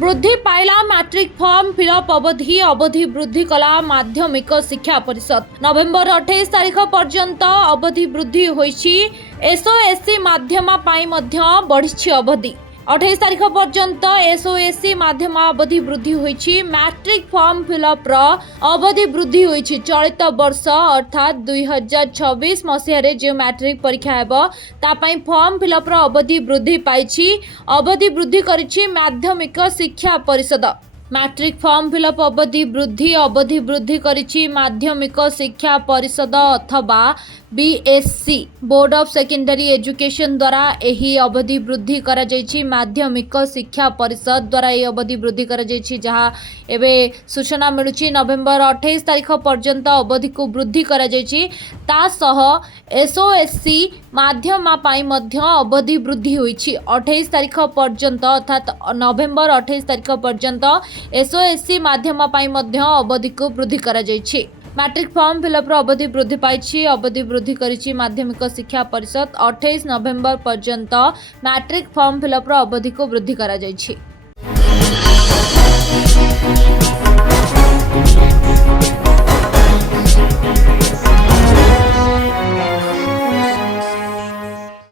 वृद्धि पाइला matric form fill up अवधि वृद्धि कला माध्यमिक शिक्षा परिषद। नवेम्बर 28 तारीख पर्यंत अवधि वृद्धि होईछि। एसओएससी माध्यम पाई मध्य बढ़िछि अवधि। 28 तारीख पर्यंत एसओएससी माध्यम अवधि वृद्धि होईछि। मैट्रिक फॉर्म फिलअप अवधि वृद्धि होईछि। चलित वर्ष अर्थात 2026 मसीह जो मैट्रिक परीक्षा हेबो ता पई फॉर्म फिलअप अवधि वृद्धि पाइछि। अवधि वृद्धि करिछि माध्यमिक शिक्षा परिषद। मैट्रिक फॉर्म फिलअप अवधि वृद्धि करिछि माध्यमिक शिक्षा परिषद अथवा BSc board of secondary education द्वारा एही अवधि वृद्धि करा जायछि। माध्यमिक शिक्षा परिषद द्वारा एही अवधि वृद्धि करा जायछि। जहाँ एबे सूचना मिलुछि नवेम्बर 28 तारीख पर्यंत अवधि को वृद्धि करा जायछि। ता सह एसओएससी माध्यम पाई मध्य अवधि वृद्धि होईछि। 28 तारीख पर्यंत अर्थात नवेम्बर 28 तारीख पर्यंत एसओएससी माध्यम पाई मध्य अवधि को वृद्धि करा जायछि। मैट्रिक फॉर्म फिलअप अवधि वृद्धि पाई। अवधि वृद्धि करिछि माध्यमिक शिक्षा परिषद। 28 नवेम्बर पर्यंत मैट्रिक फॉर्म फिलअप अवधि को वृद्धि करा जायछि।